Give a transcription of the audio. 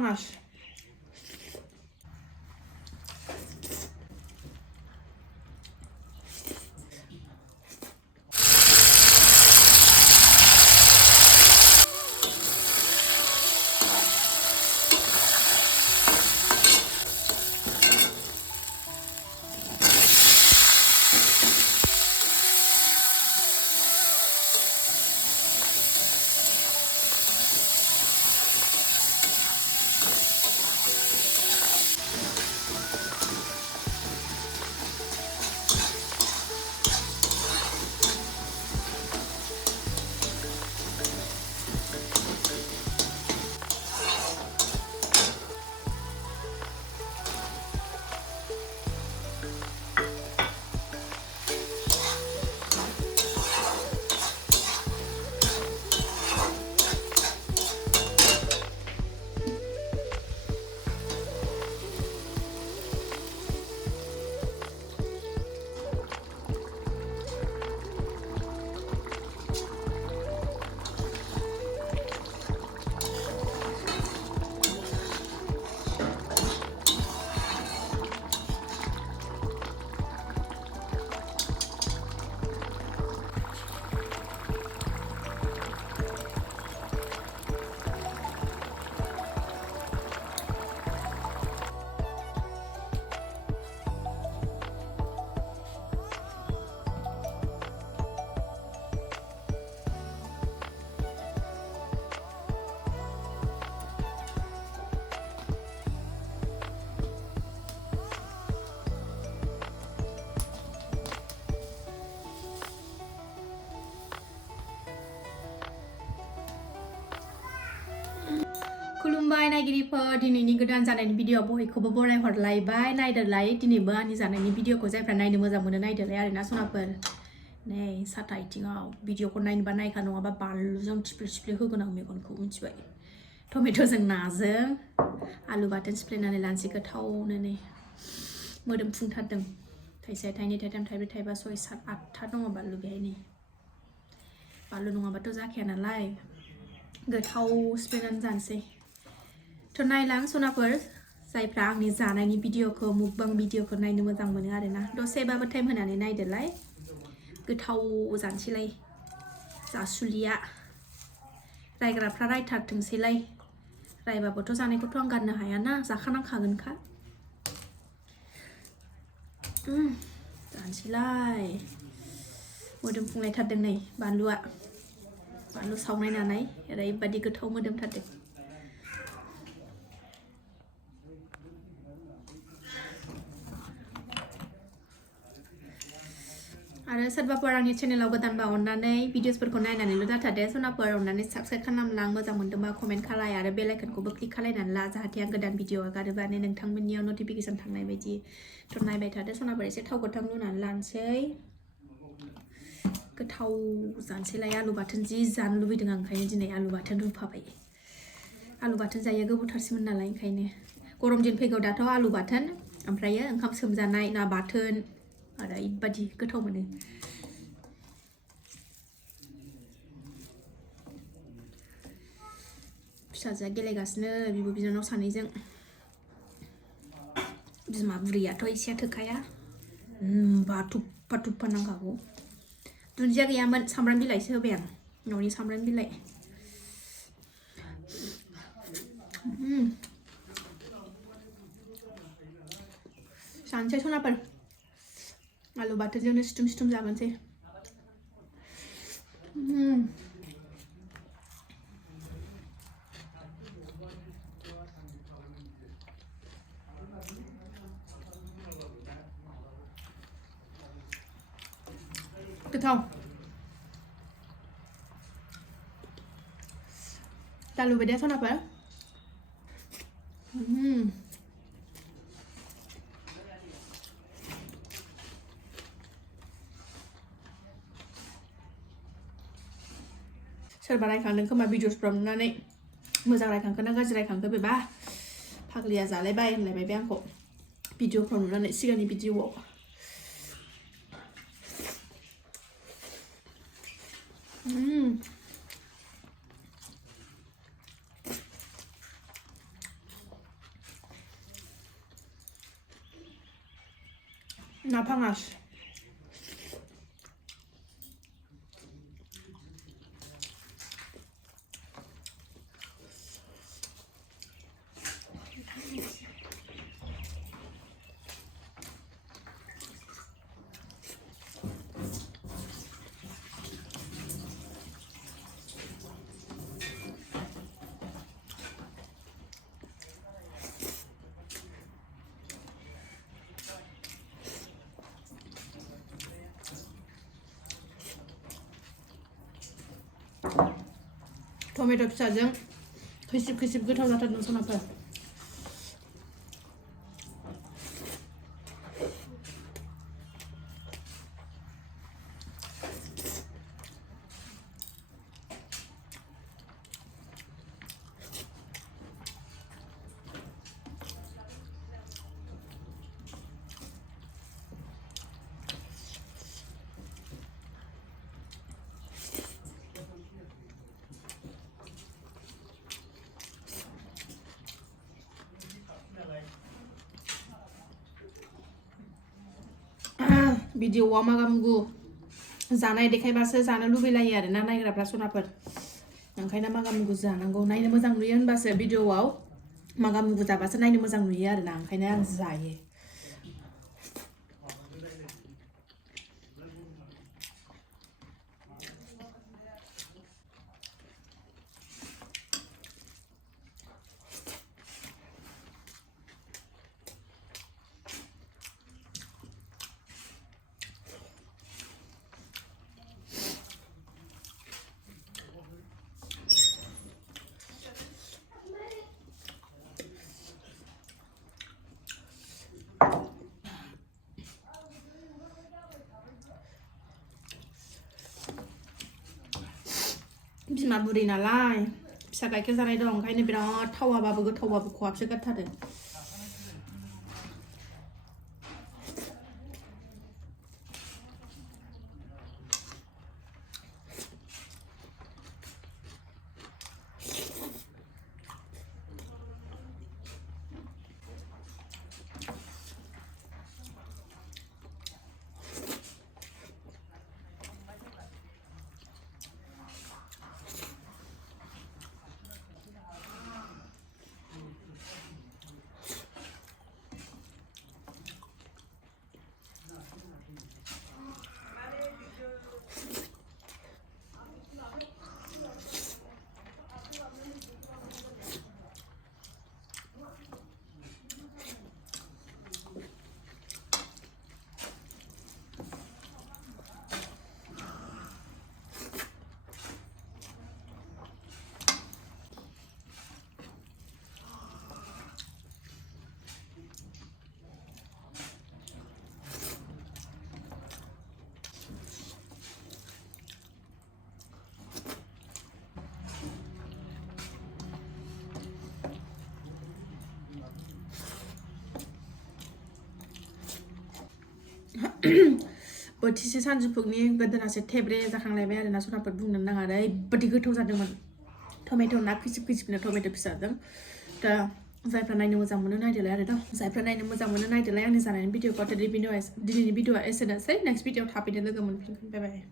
Masz. खुलुमबाय नायगिरिफोर दिनैनि गोदान जानायनि भिडिअ बयखौबो बराय हरलायबाय नायदोलाय दिनैबो आंनि जानायनि भिडिअखौ जायफ्रा नायनो मोजां मोनो नायदोलाय आरोना सनाफोर नै साथा आथिङाव भिडिअखौ नायनोबा नायखा नङाबा बानलुजों थिफ्ले थिफ्ले होगोन आं मेगनखौ मिथिबाय टमेट'जों नाजों आलु बाथोन सिफ्लेनानै लानोसै गोथावनो नै मोदोमफुंथारदों थाइसे थाइनै थाइथाम थाइब्रै थाइबा सय सात आठथा दङ बानलु बेहाय नै बानलु नङाबाथ' जाखाया नालाय गोथाव सिफ्लेनानै जानोसै थ' नायलां सनाफोर जायफ्रा आंनि जानायनि भिडिअखौ मुकबां भिडिअखौ नायनो मोजां मोनो आरोना दसेबाबो टाइम होनानै नायदोलाय गोथाव जानोसैलाय जासुलिया रायग्राफ्रा रायथारथोंसैलाय रायबाबोथ' जानायखौथ' आं गारनो हायाना जाखानांखागोनखा जानोसैलाय मोदोमफुंलायथारदों नै बानलुआ बानलु सावनाय नालाय ओरैबायदि गोथाव मोदोमथारदों आरो सोरबाफोर आंनि चेनेलाव गोदानबा अननानै भिडिअसफोरखौ नायनानैल' दाथादे सनाफोर अननानै साबस्क्राइब खालामलां मोजां मोनदोंबा कमेन्ट खालाय आरो बेल आइकनखौबो क्लिक खालायनानै ला जाहाथे आं गोदान भिडिअ आगारोबानो नोंथांमोननियाव नटिफिकेसन थांनाय बायदि थ' नायबाय थादो सनाफोर एसे थाव गोथां लुनानै लानोसै गोथाव जानोसैलाय आलु बाथोन जि जानो लुबैदों आं ओंखायनो दिनै आलु बाथोन रुफाबाय आलु बाथोन जायो गोबावथारसैमोन नालाय ओंखायनो गरम दिन फैगौ दाथ' आलु बाथोन ओमफ्रायो ओंखाम सोमजानाय ना बाथोन ओरैबायदि गोथाव मोनो फिसाजोआ गेलेगासिनो बिब' बिनानाव सानैजों बिमा बुरैयाथ' एसेया थोखाया बाथुप्पा थुप्पा नांखागौ दुन्दिया गैयामोन सामब्राम बिलाइसो होबाय आं न'नि सामब्राम बिलाइ जानोसै सनाफोर आलु बाथोनजोंनो सिथुम सिथुम जागोनसै गोथाव दा लुबैदों दे सनाफोर सोरबा रायखांदों खोमा भिडिअसफ्राव नुनानै मोजां रायखांखो ना गाज्रि रायखांखो बेबा फाग्लिया जालायबाय होनलायबाय बे आंखौ भिडिअफ्राव नुनानै सिगांनि भिडिअआव ना फांगास टमेट' फिसाजों खैसिब खैसिब गोथाव जाथारदों सनाफोर भिडिअ'आव मागामुगु जानाय देखायबासो जानो लुबैलायो आरोना नायग्राफ्रा सनाफोर ओंखायनो मागामुगु जानांगौ नायनो मोजां नुयो होनबासो भिडिअ'आव मागामुगु जाबासो नायनो मोजां नुयो आरोना ओंखायनो आं जायो बिमा बुरि नालाय फिसा गाइखेर जानाय दं ओंखायनो बिराद थावाबाबो गोथावबाबो खहाबसो गारथारो बोथिसे सानजौफुनि गोदोनासे थेब्रे जाखांलायबाय आरोना सनाफोर बुंनो नाङा ओरैबायदि गोथाव जादोंमोन टमेट' ना खैसिब खैसिबनो टमेट' फिसाजों दा जायफ्रा नायनो मोजां मोनो नायदोलाय आरो जायफ्रा नायनो मोजां मोनो नायदोलाय आंनि जानायनि भिडिअखौ दिनैनि भिडिअआ एसेनोसै नेक्स्ट भिडिअआव थाबैनो लोगो मोनफिनगोन बाय बाय